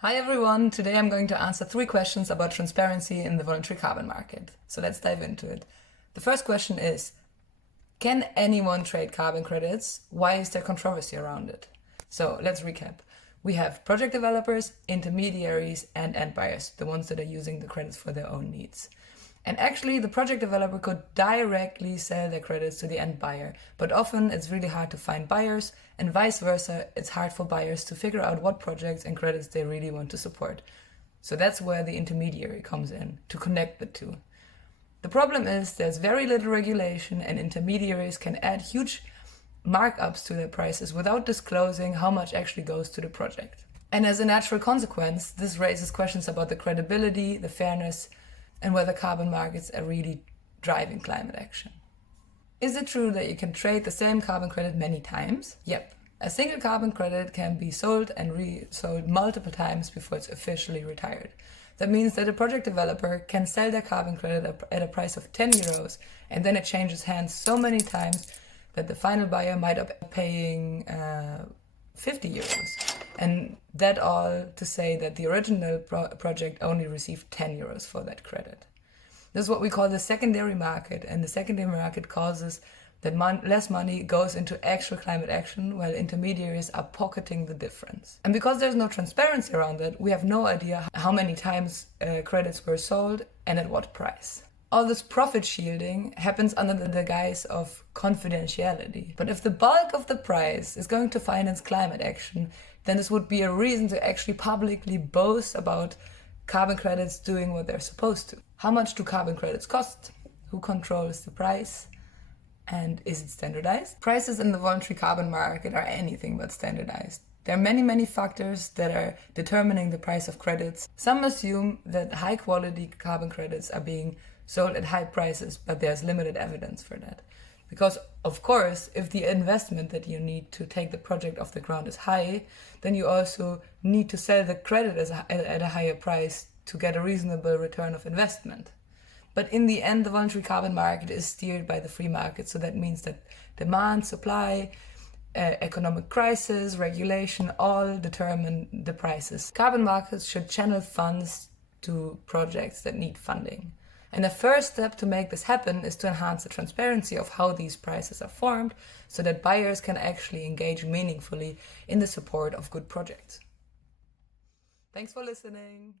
Hi everyone, today I'm going to answer 3 questions about transparency in the voluntary carbon market. So let's dive into it. The first question is, can anyone trade carbon credits? Why is there controversy around it? So let's recap. We have project developers, intermediaries, and end buyers, the ones that are using the credits for their own needs. And actually, the project developer could directly sell their credits to the end buyer, but often it's really hard to find buyers, and vice versa, it's hard for buyers to figure out what projects and credits they really want to support. So that's where the intermediary comes in, to connect the two. The problem is there's very little regulation, and intermediaries can add huge markups to their prices without disclosing how much actually goes to the project. And as a natural consequence, this raises questions about the credibility, the fairness, and whether carbon markets are really driving climate action. Is it true that you can trade the same carbon credit many times? Yep. A single carbon credit can be sold and resold multiple times before it's officially retired. That means that a project developer can sell their carbon credit at a price of 10 euros, and then it changes hands so many times that the final buyer might end up paying 50 euros. And that all to say that the original project only received 10 euros for that credit. This is what we call the secondary market, and the secondary market causes that less money goes into actual climate action while intermediaries are pocketing the difference. And because there's no transparency around it, we have no idea how many times credits were sold and at what price. All this profit shielding happens under the guise of confidentiality. But if the bulk of the price is going to finance climate action, then this would be a reason to actually publicly boast about carbon credits doing what they're supposed to. How much do carbon credits cost? Who controls the price? And is it standardized? Prices in the voluntary carbon market are anything but standardized. There are many factors that are determining the price of credits. Some assume that high quality carbon credits are being sold at high prices, but there's limited evidence for that. Because, of course, if the investment that you need to take the project off the ground is high, then you also need to sell the credit at a higher price to get a reasonable return of investment. But in the end, the voluntary carbon market is steered by the free market, so that means that demand, supply, economic crisis, regulation, all determine the prices. Carbon markets should channel funds to projects that need funding. And the first step to make this happen is to enhance the transparency of how these prices are formed so that buyers can actually engage meaningfully in the support of good projects. Thanks for listening.